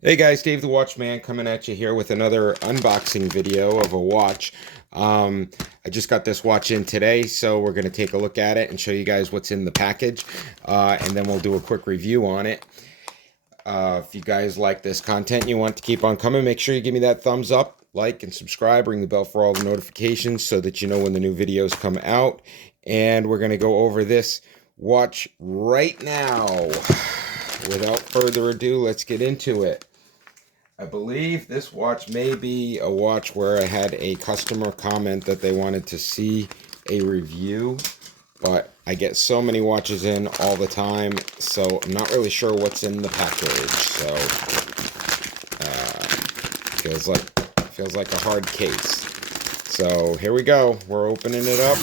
Hey guys, Dave the Watchman coming at you here with another unboxing video of a watch. I just got this watch in today, so we're going to take a look at it and show you guys what's in the package, and then we'll do a quick review on it. If you guys like this content and you want to keep on coming, make sure you give me that thumbs up, like, and subscribe. Ring the bell for all the notifications so that you know when the new videos come out. And we're going to go over this watch right now. Without further ado, let's get into it. I believe this watch may be a watch where I had a customer comment that they wanted to see a review, but I get so many watches in all the time, so I'm not really sure what's in the package. So feels like a hard case. So here we go. We're opening it up.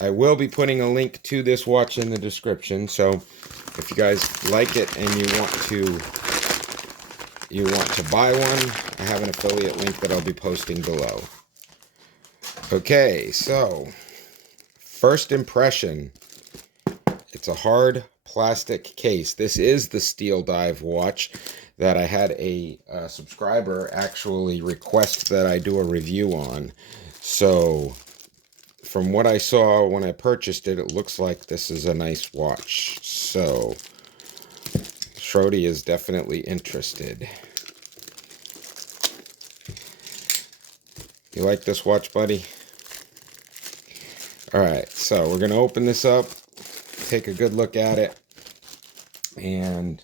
I will be putting a link to this watch in the description, so if you guys like it and you want to buy one, I have an affiliate link that I'll be posting below. Okay, so first impression, it's a hard plastic case. This is the STEELDIVE watch that I had a subscriber actually request that I do a review on. So from what I saw when I purchased it, it looks like this is a nice watch. So Shrody is definitely interested. You like this watch, buddy? Alright, so we're going to open this up, take a good look at it, and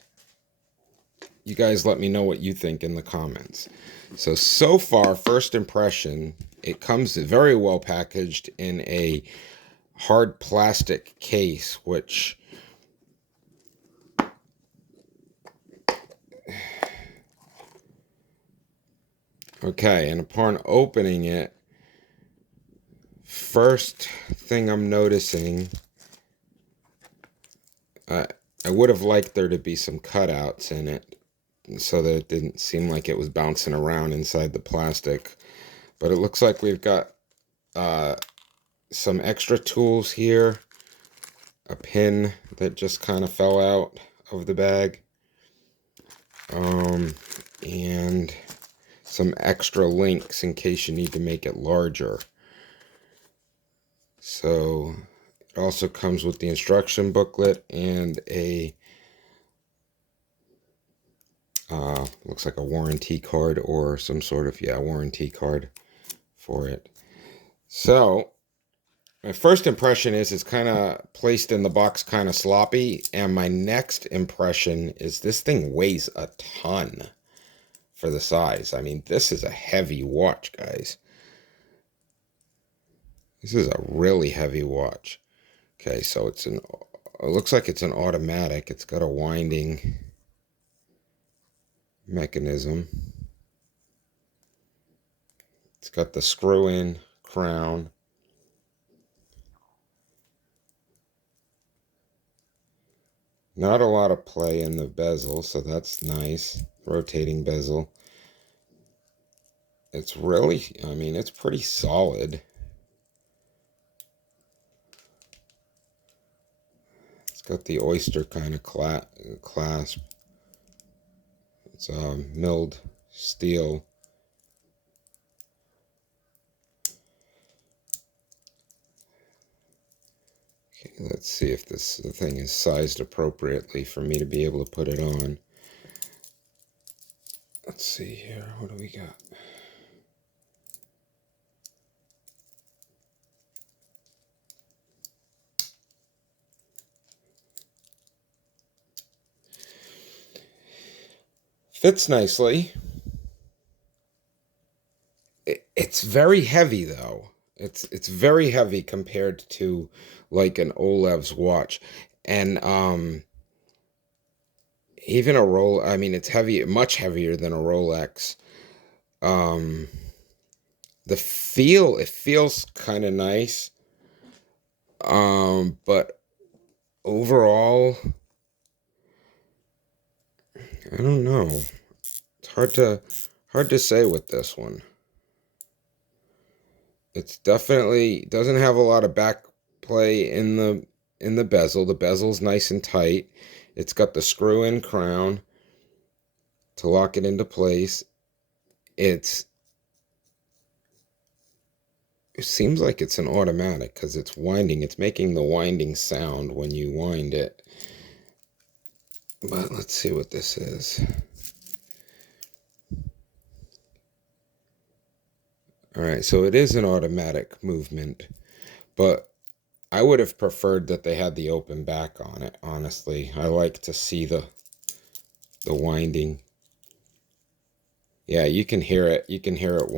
you guys let me know what you think in the comments. So far, first impression, it comes very well packaged in a hard plastic case, which okay, and upon opening it, first thing I'm noticing, I would have liked there to be some cutouts in it so that it didn't seem like it was bouncing around inside the plastic. But it looks like we've got some extra tools here, a pin that just kind of fell out of the bag, and some extra links in case you need to make it larger. So it also comes with the instruction booklet and a looks like a warranty card or some sort of warranty card for it. So my first impression is it's kind of placed in the box kind of sloppy, and my next impression is this thing weighs a ton for the size. I mean, this is a heavy watch, guys. This is a really heavy watch. Okay, so it looks like it's an automatic. It's got a winding mechanism. It's got the screw-in crown. Not a lot of play in the bezel, so that's nice. Rotating bezel. It's really, I mean, it's pretty solid. It's got the oyster kind of clasp. It's milled steel. Okay, let's see if the thing is sized appropriately for me to be able to put it on. Let's see here. What do we got? Fits nicely. It's very heavy though. It's very heavy compared to like an Olev's watch, and even a I mean, it's heavy, much heavier than a Rolex. The feel, it feels kind of nice, but overall, I don't know. It's hard to say with this one. It's definitely doesn't have a lot of back play in the bezel. The bezel's nice and tight. It's got the screw-in crown. to lock it into place. It seems like it's an automatic because it's winding. It's making the winding sound when you wind it. But let's see what this is. All right, so it is an automatic movement, but I would have preferred that they had the open back on it, honestly. I like to see the winding. Yeah, you can hear it. You can hear it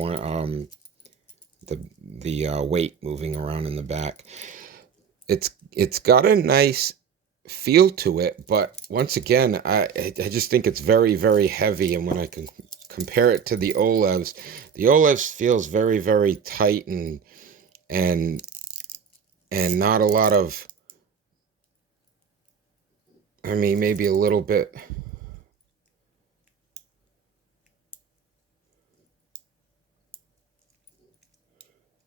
the weight moving around in the back. It's got a nice feel to it, but once again, I just think it's very, very heavy, and when I can compare it to the Olevs feels very, very tight and not a lot of, I mean, maybe a little bit.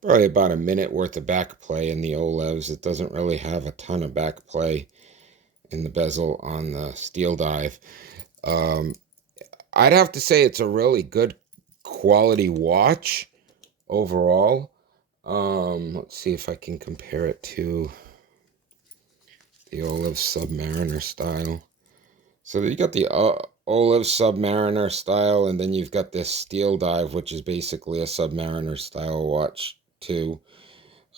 Probably about a minute worth of back play in the Olevs. It doesn't really have a ton of back play in the bezel on the STEELDIVE. I'd have to say it's a really good quality watch overall. Let's see if I can compare it to the Olive Submariner style. So you got the Olive Submariner style, and then you've got this STEELDIVE, which is basically a Submariner style watch too.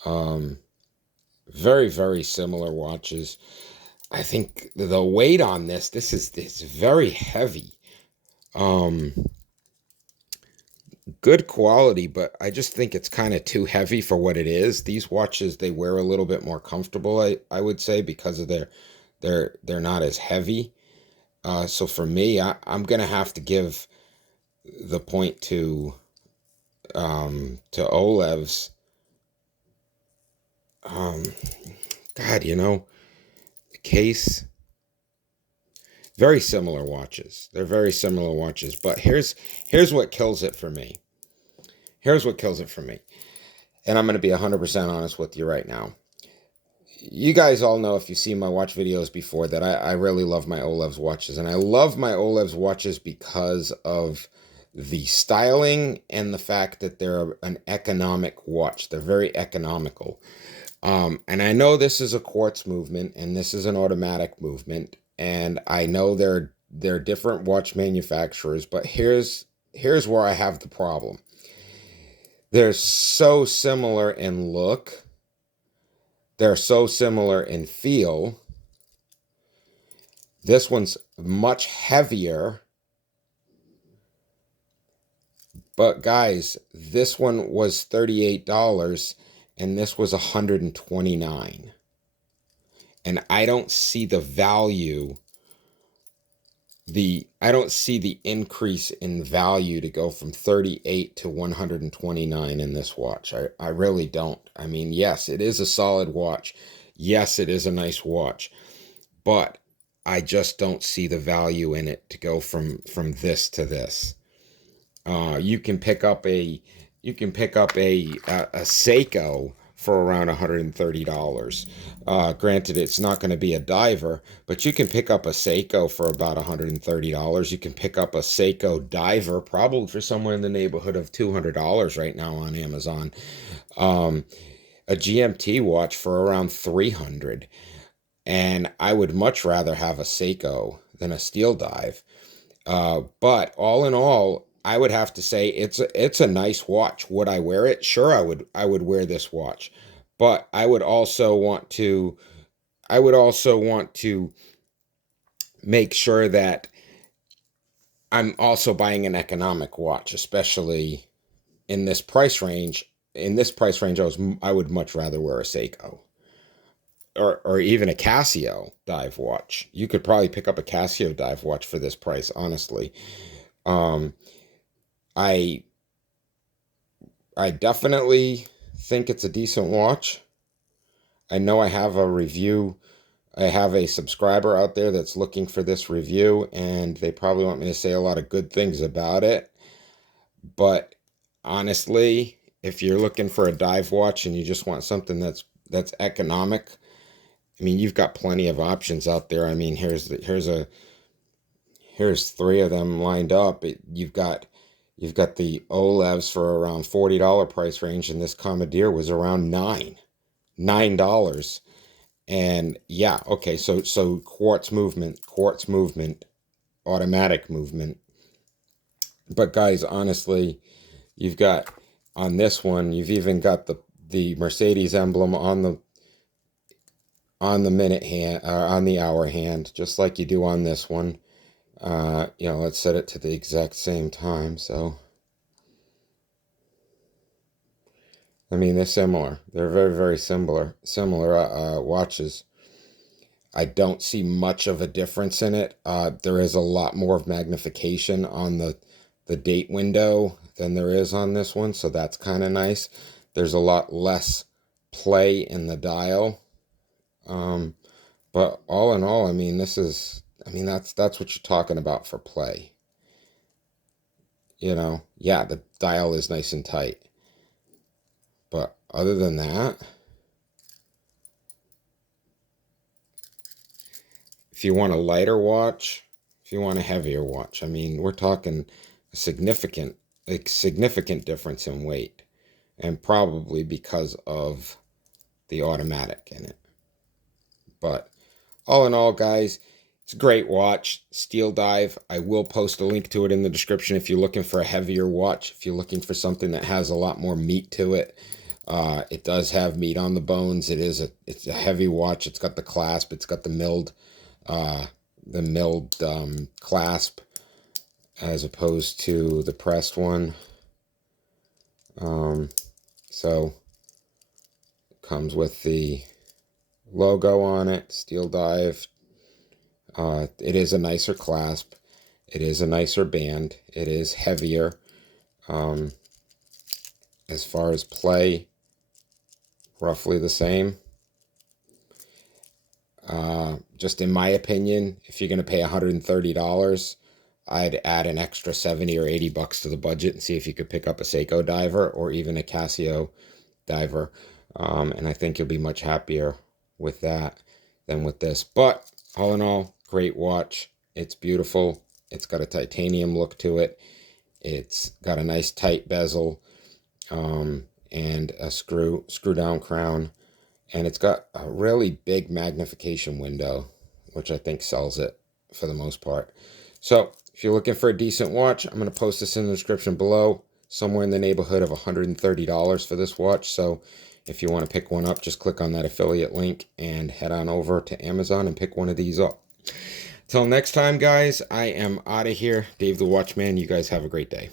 Very, very similar watches. I think the weight on this is very heavy. Good quality, but I just think it's kind of too heavy for what it is. These watches, they wear a little bit more comfortable, I would say, because of they're not as heavy. So for me, I'm gonna have to give the point to Olevs. God, you know, the case. Very similar watches. They're very similar watches, but here's what kills it for me. Here's what kills it for me. And I'm going to be 100% honest with you right now. You guys all know, if you've seen my watch videos before, that I really love my Olevs watches. And I love my Olevs watches because of the styling and the fact that they're an economic watch. They're very economical. And I know this is a quartz movement and this is an automatic movement. And I know they're different watch manufacturers, but here's where I have the problem. They're so similar in look. They're so similar in feel. This one's much heavier. But guys, this one was $38 and this was $129. And I don't see the value, I don't see the increase in value to go from 38 to 129 in this watch. I really don't. I mean, yes, it is a solid watch. Yes, it is a nice watch. But I just don't see the value in it to go from this to this. You can pick up a Seiko for around $130. Granted, it's not going to be a diver, but you can pick up a Seiko for about $130. You can pick up a Seiko diver probably for somewhere in the neighborhood of $200 right now on Amazon. A GMT watch for around $300. And I would much rather have a Seiko than a STEELDIVE. But all in all, I would have to say it's a nice watch. Would I wear it? Sure, I would wear this watch. But I would also want to make sure that I'm also buying an economic watch, especially in this price range. In this price range, I would much rather wear a Seiko. Or even a Casio dive watch. You could probably pick up a Casio dive watch for this price, honestly. I definitely think it's a decent watch. I know I have a review. I have a subscriber out there that's looking for this review, and they probably want me to say a lot of good things about it. But honestly, if you're looking for a dive watch and you just want something that's economic, I mean, you've got plenty of options out there. I mean, here's here's 3 of them lined up. You've got the Olevs for around $40 price range, and this Commandeer was around $9. And yeah, okay, so quartz movement, automatic movement. But guys, honestly, you've got on this one, you've even got the Mercedes emblem on the minute hand, on the hour hand, just like you do on this one. You know, let's set it to the exact same time. So, I mean, they're similar. They're very, very similar watches. I don't see much of a difference in it. There is a lot more of magnification on the date window than there is on this one, so that's kind of nice. There's a lot less play in the dial. But all in all, I mean, that's what you're talking about for play. You know, yeah, the dial is nice and tight. But other than that, if you want a lighter watch, if you want a heavier watch, I mean, we're talking a significant difference in weight, and probably because of the automatic in it. But all in all, guys, it's a great watch. STEELDIVE. I will post a link to it in the description if you're looking for a heavier watch, if you're looking for something that has a lot more meat to it. It does have meat on the bones. It's a heavy watch. It's got the clasp. It's got the milled clasp as opposed to the pressed one. So it comes with the logo on it, STEELDIVE. It is a nicer clasp. It is a nicer band. It is heavier. As far as play, roughly the same. Just in my opinion, if you're going to pay $130, I'd add an extra $70 or $80 to the budget and see if you could pick up a Seiko diver or even a Casio diver. And I think you'll be much happier with that than with this. But all in all, great watch. It's beautiful. It's got a titanium look to it. It's got a nice tight bezel, and a screw down crown, and it's got a really big magnification window, which I think sells it for the most part. So if you're looking for a decent watch, I'm going to post this in the description below, somewhere in the neighborhood of $130 for this watch. So if you want to pick one up, just click on that affiliate link and head on over to Amazon and pick one of these up. Till next time, guys, I am out of here. Dave the Watchman. You guys have a great day.